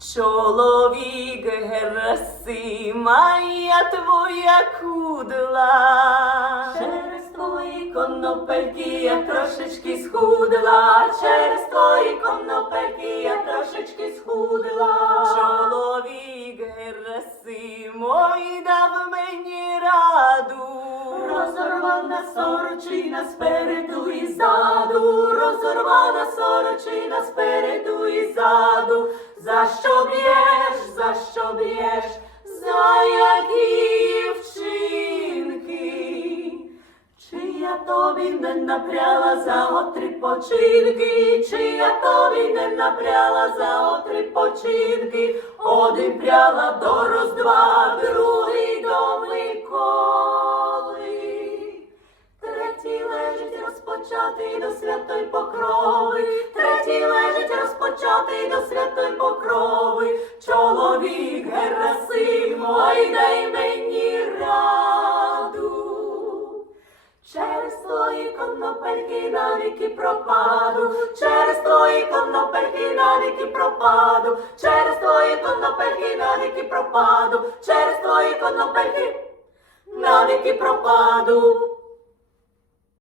Чоловік Герасима, я твоя кудла. Через твої конопельки я трошечки схудла. Через твої конопельки я трошечки схудла. Чоловік Герасимо й дав мені раду. Розорвана сорочина спереду і ззаду, розорвана сорочина спереду і ззаду. Тобі не напряла за отри починки, чи я тобі не напряла за отри починки, один пряла до роздва, другий до Миколи. Третій лежить розпочатий до святої покрови, третій лежить розпочатий до святої покрови. Чоловік Через твої конопельки навіки пропаду, через твої конопельки навіки пропаду, через твої конопельки навіки пропаду, через твої конопельки навіки пропаду.